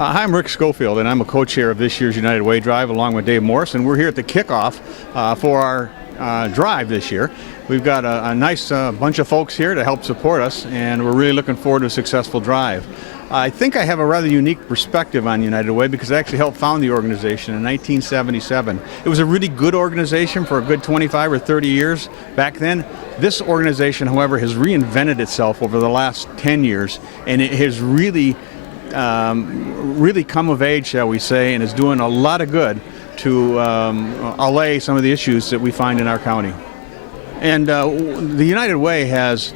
Hi, I'm Rick Schofield, and I'm a co-chair of this year's United Way Drive along with Dave Morris, and we're here at the kickoff for our drive this year. We've got a nice bunch of folks here to help support us, and we're really looking forward to a successful drive. I think I have a rather unique perspective on United Way because I actually helped found the organization in 1977. It was a really good organization for a good 25 or 30 years back then. This organization, however, has reinvented itself over the last 10 years, and it has really come of age, shall we say, and is doing a lot of good to allay some of the issues that we find in our county. And the United Way has,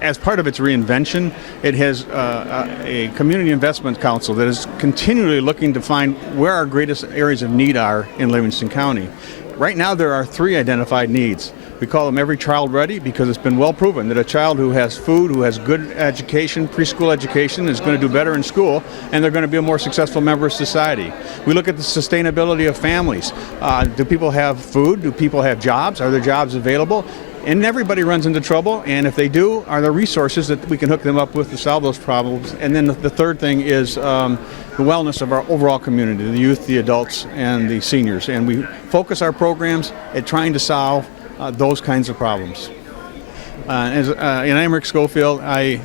as part of its reinvention, it has a community investment council that is continually looking to find where our greatest areas of need are in Livingston County. Right now there are 3 identified needs. We call them Every Child Ready because it's been well proven that a child who has food, who has good education, preschool education, is going to do better in school, and they're going to be a more successful member of society. We look at the sustainability of families. Do people have food? Do people have jobs? Are there jobs available? And everybody runs into trouble, and if they do, are there resources that we can hook them up with to solve those problems? And then the third thing is the wellness of our overall community, the youth, the adults, and the seniors. And we focus our programs at trying to solve those kinds of problems. And I'm Rick Schofield. I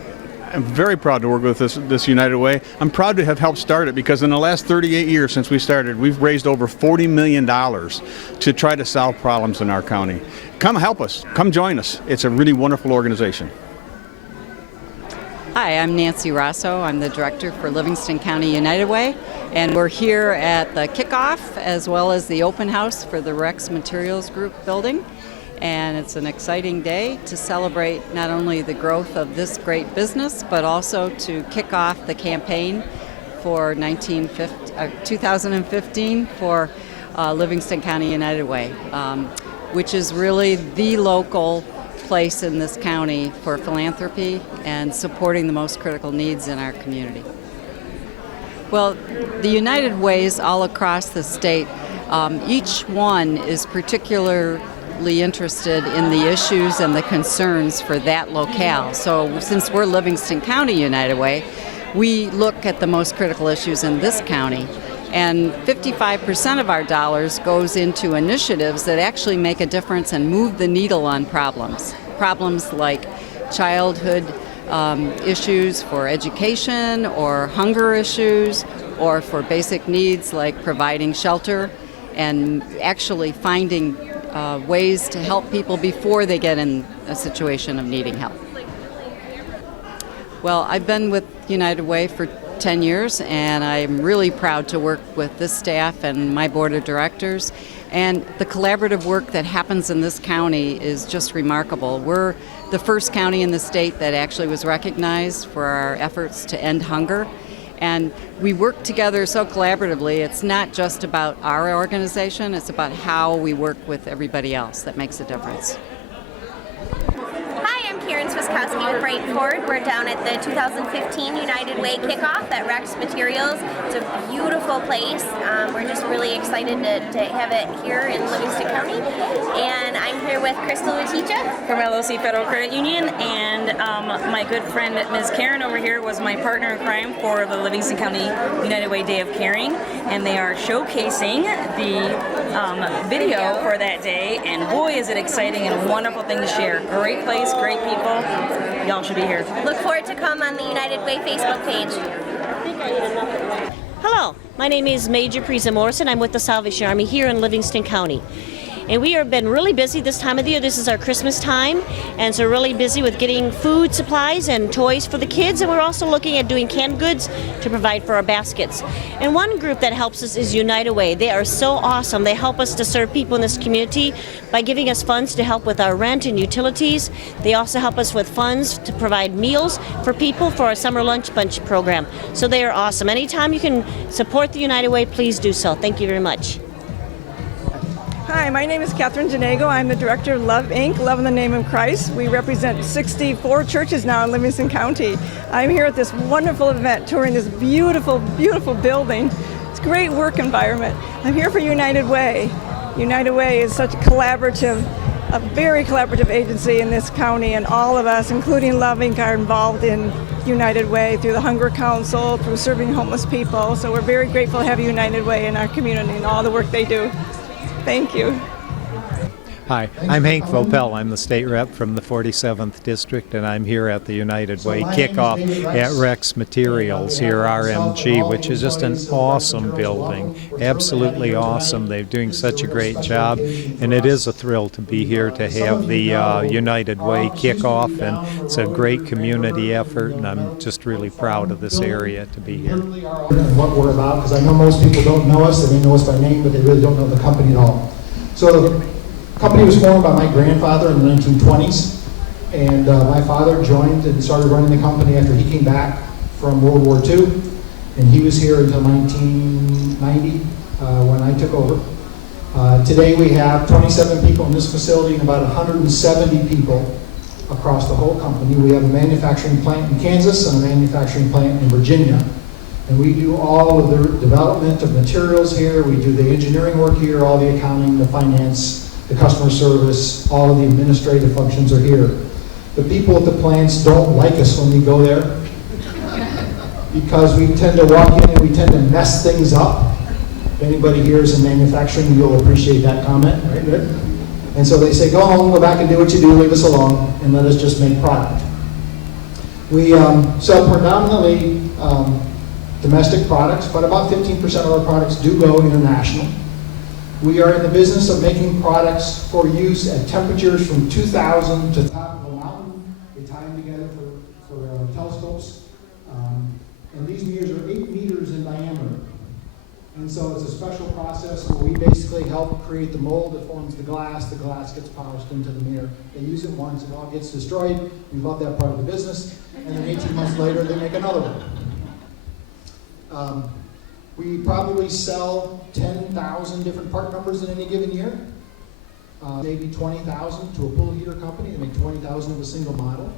am very proud to work with this United Way. I'm proud to have helped start it because in the last 38 years since we started, we've raised over $40 million to try to solve problems in our county. Come help us. Come join us. It's a really wonderful organization. Hi, I'm Nancy Rosso. I'm the director for Livingston County United Way, and we're here at the kickoff as well as the open house for the Rex Materials Group building. And it's an exciting day to celebrate not only the growth of this great business, but also to kick off the campaign for 2015 for Livingston County United Way, which is really the local place in this county for philanthropy and supporting the most critical needs in our community. Well, the United Ways all across the state, each one is particularly interested in the issues and the concerns for that locale. So since we're Livingston County United Way, we look at the most critical issues in this county. And 55% of our dollars goes into initiatives that actually make a difference and move the needle on problems. Problems like childhood issues for education or hunger issues or for basic needs like providing shelter and actually finding ways to help people before they get in a situation of needing help. Well, I've been with United Way for 10 years, and I'm really proud to work with this staff and my board of directors. And the collaborative work that happens in this county is just remarkable. We're the first county in the state that actually was recognized for our efforts to end hunger. And we work together so collaboratively. It's not just about our organization, it's about how we work with everybody else that makes a difference. With Bright Ford. We're down at the 2015 United Way kickoff at Rex Materials. It's a beautiful place. We're just really excited to have it here in Livingston County. And I'm here with Crystal Letitia from LOC Federal Credit Union, and my good friend Ms. Karen over here was my partner in crime for the Livingston County United Way Day of Caring, and they are showcasing the video for that day, and boy is it exciting and a wonderful thing to share. Great place, great people. Y'all should be here. Look forward to come on the United Way Facebook page. Hello, my name is Major Prisa Morrison. I'm with the Salvation Army here in Livingston County. And we have been really busy this time of the year. This is our Christmas time, and so really busy with getting food supplies and toys for the kids, and we're also looking at doing canned goods to provide for our baskets. And one group that helps us is United Way. They are so awesome. They help us to serve people in this community by giving us funds to help with our rent and utilities. They also help us with funds to provide meals for people for our summer lunch bunch program. So they are awesome. Anytime you can support the United Way, please do so. Thank you very much. Hi, my name is Catherine Janego. I'm the director of Love Inc., Love in the Name of Christ. We represent 64 churches now in Livingston County. I'm here at this wonderful event, touring this beautiful, beautiful building. It's a great work environment. I'm here for United Way. United Way is such a very collaborative agency in this county, and all of us, including Love Inc., are involved in United Way through the Hunger Council, through serving homeless people. So we're very grateful to have United Way in our community and all the work they do. Thank you. Hi, I'm Hank Fauvel. I'm the state rep from the 47th District, and I'm here at the United Way kickoff at Rex Materials here, RMG, which is just an awesome building. Absolutely awesome. They're doing such a great job, and it is a thrill to be here to have the United Way kickoff, and it's a great community effort, and I'm just really proud of this area to be here. And what we're about, because I know most people don't know us. They may know us by name, but they really don't know the company at all. So the company was formed by my grandfather in the 1920s, and my father joined and started running the company after he came back from World War II, and he was here until 1990 when I took over. Today we have 27 people in this facility and about 170 people across the whole company. We have a manufacturing plant in Kansas and a manufacturing plant in Virginia, and we do all of the development of materials here. We do the engineering work here, all the accounting, the finance, the customer service, all of the administrative functions are here. The people at the plants don't like us when we go there because we tend to walk in and we tend to mess things up. If anybody here is in manufacturing, you'll appreciate that comment, right? Good. And so they say, go home, go back and do what you do, leave us alone, and let us just make product. We sell predominantly domestic products, but about 15% of our products do go international. We are in the business of making products for use at temperatures from 2,000 to the top of a mountain. We tie them together for telescopes. And these mirrors are 8 meters in diameter. And so it's a special process where we basically help create the mold that forms the glass gets polished into the mirror. They use it once, it all gets destroyed. We love that part of the business. And then 18 months later, they make another one. We probably sell 10,000 different part numbers in any given year. Maybe 20,000 to a pool heater company. They make 20,000 of a single model.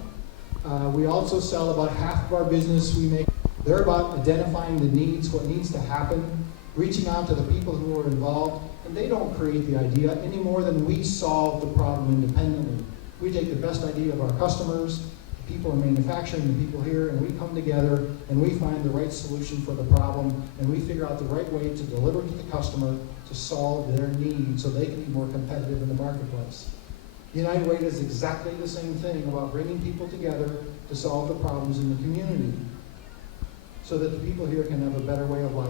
We also sell about half of our business. They're about identifying the needs, what needs to happen, reaching out to the people who are involved, and they don't create the idea any more than we solve the problem independently. We take the best idea of our customers, people in manufacturing, the people here, and we come together and we find the right solution for the problem, and we figure out the right way to deliver to the customer to solve their needs so they can be more competitive in the marketplace. United Way does exactly the same thing about bringing people together to solve the problems in the community so that the people here can have a better way of life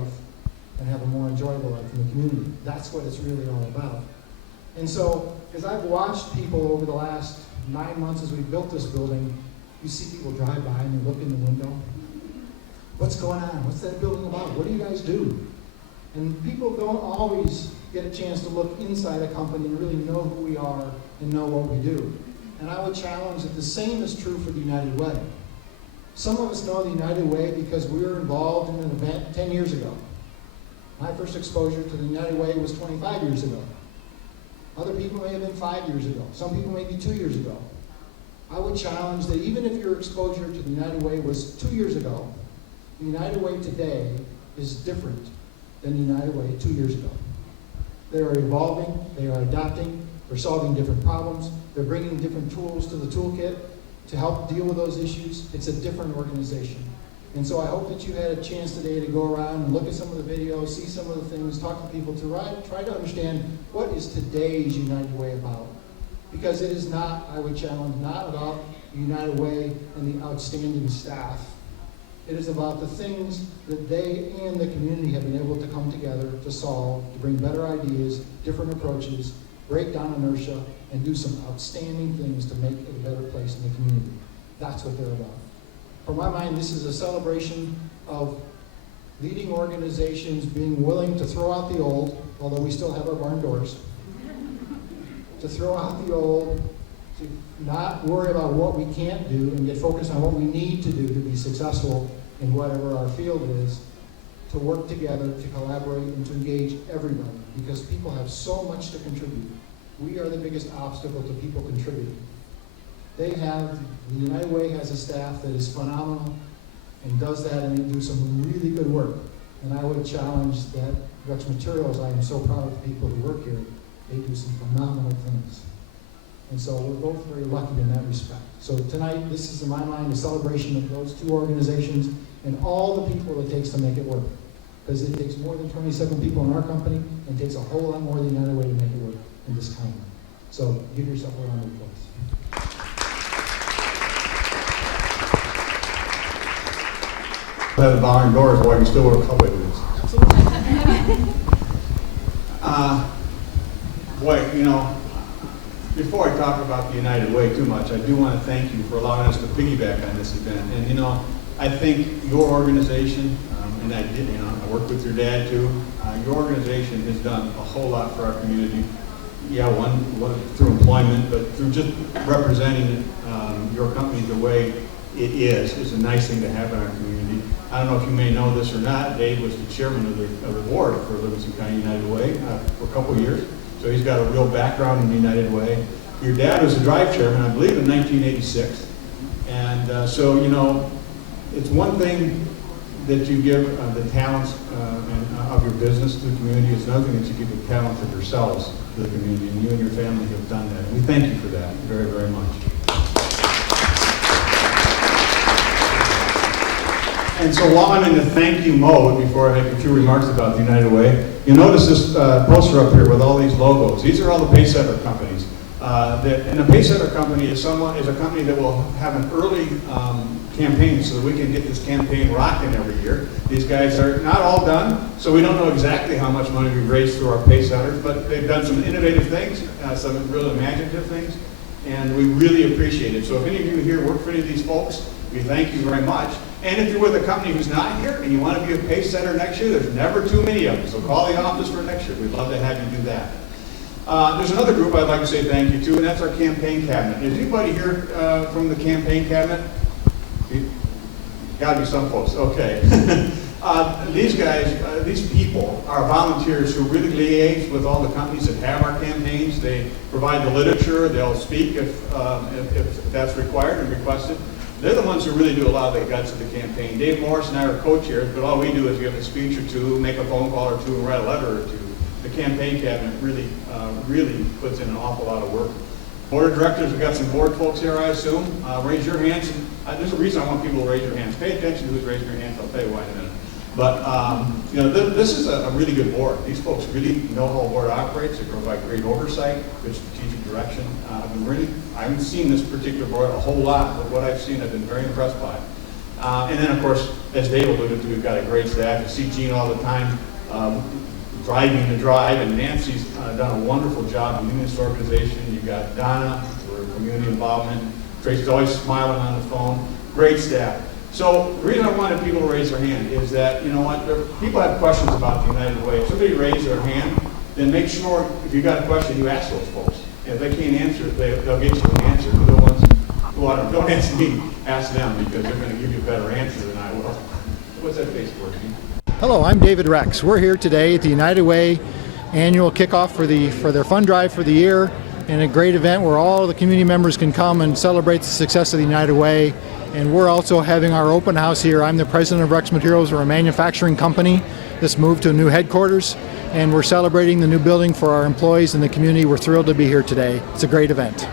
and have a more enjoyable life in the community. That's what it's really all about. And so, as I've watched people over the last 9 months as we've built this building, you see people drive by and they look in the window. What's going on? What's that building about? What do you guys do? And people don't always get a chance to look inside a company and really know who we are and know what we do. And I would challenge that the same is true for the United Way. Some of us know the United Way because we were involved in an event 10 years ago. My first exposure to the United Way was 25 years ago. Other people may have been 5 years ago. Some people may be 2 years ago. I would challenge that even if your exposure to the United Way was 2 years ago, the United Way today is different than the United Way 2 years ago. They are evolving, they are adapting, they're solving different problems, they're bringing different tools to the toolkit to help deal with those issues. It's a different organization. And so I hope that you had a chance today to go around and look at some of the videos, see some of the things, talk to people, to try to understand what is today's United Way about. Because it is not, I would challenge, not about the United Way and the outstanding staff. It is about the things that they and the community have been able to come together to solve, to bring better ideas, different approaches, break down inertia, and do some outstanding things to make it a better place in the community. That's what they're about. For my mind, this is a celebration of leading organizations being willing to throw out the old, although we still have our barn doors, to throw out the old, to not worry about what we can't do and get focused on what we need to do to be successful in whatever our field is, to work together, to collaborate, and to engage everybody, because people have so much to contribute. We are the biggest obstacle to people contributing. The United Way has a staff that is phenomenal and does that, and they do some really good work. And I would challenge that Rex Materials, I am so proud of the people who work here. They do some phenomenal things. And so we're both very lucky in that respect. So tonight, this is in my mind a celebration of those two organizations and all the people it takes to make it work. Because it takes more than 27 people in our company, and it takes a whole lot more than United Way to make it work in this county. So give yourself a round of applause. The barn doors, boy, you still work public with this. Boy, you know, before I talk about the United Way too much, I do want to thank you for allowing us to piggyback on this event. And you know, I think your organization, and I did, you know, I worked with your dad too. Your organization has done a whole lot for our community. Yeah, one through employment, but through just representing your company the way it is a nice thing to have in our community. I don't know if you may know this or not. Dave was the chairman of the board for Livingston County United Way for a couple of years. So he's got a real background in the United Way. Your dad was the drive chairman, I believe, in 1986. And so, you know, it's one thing that you give the talents of your business to the community. It's another thing that you give the talents of yourselves to the community. And you and your family have done that. And we thank you for that very, very much. And so while I'm in the thank you mode, before I make a few remarks about the United Way, you notice this poster up here with all these logos. These are all the Paysetter companies. And a Paysetter company is a company that will have an early campaign so that we can get this campaign rocking every year. These guys are not all done, so we don't know exactly how much money we've raised through our Paysetters, but they've done some innovative things, some really imaginative things, and we really appreciate it. So if any of you here work for any of these folks, we thank you very much. And if you're with a company who's not here and you want to be a Paysetter next year, there's never too many of them. So call the office for next year. We'd love to have you do that. There's another group I'd like to say thank you to, and that's our campaign cabinet. Is anybody here from the campaign cabinet? Got to be some folks. Okay. These guys, these people are volunteers who really liaise with all the companies that have our campaigns. They provide the literature. They'll speak if that's required and requested. They're the ones who really do a lot of the guts of the campaign. Dave Morris and I are co-chairs, but all we do is give a speech or two, make a phone call or two, and write a letter or two. The campaign cabinet really puts in an awful lot of work. Board of directors, we've got some board folks here, I assume. Raise your hands. There's a reason I want people to raise their hands. Pay attention to who's raising their hands. I'll tell you why in a minute. But you know, this is a really good board. These folks really know how a board operates. They provide great oversight, good strategic direction. I haven't seen this particular board a whole lot, but what I've seen, I've been very impressed by. And then, of course, as Dave alluded to, we've got a great staff. You see Gene all the time driving the drive, and Nancy's done a wonderful job in this organization. You've got Donna for community involvement. Tracy's always smiling on the phone. Great staff. So the reason I wanted people to raise their hand is that, you know what, people have questions about the United Way. If somebody raises their hand, then make sure if you've got a question, you ask those folks. And if they can't answer it, they'll get you an answer. The ones who don't answer me, ask them, because they're going to give you a better answer than I will. What's that face for, Gene? Hello, I'm David Rex. We're here today at the United Way annual kickoff for their fund drive for the year, and a great event where all the community members can come and celebrate the success of the United Way. And we're also having our open house here. I'm the president of Rex Materials. We're a manufacturing company that's moved to a new headquarters, and we're celebrating the new building for our employees and the community. We're thrilled to be here today. It's a great event.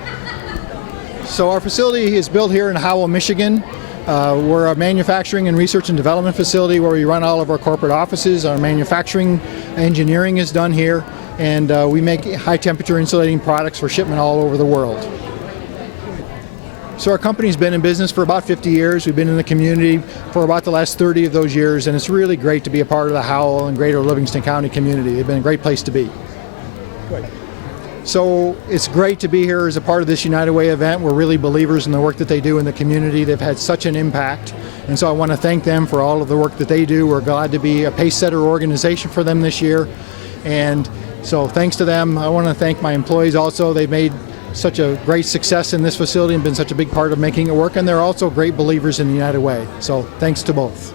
So our facility is built here in Howell, Michigan. We're a manufacturing and research and development facility where we run all of our corporate offices. Our manufacturing engineering is done here, and we make high temperature insulating products for shipment all over the world. So our company's been in business for about 50 years. We've been in the community for about the last 30 of those years, and it's really great to be a part of the Howell and greater Livingston County community. They've been a great place to be. So it's great to be here as a part of this United Way event. We're really believers in the work that they do in the community. They've had such an impact, and so I want to thank them for all of the work that they do. We're glad to be a Paysetter organization for them this year, and so thanks to them. I want to thank my employees also. They've made such a great success in this facility and been such a big part of making it work, and they're also great believers in the United Way. So thanks to both.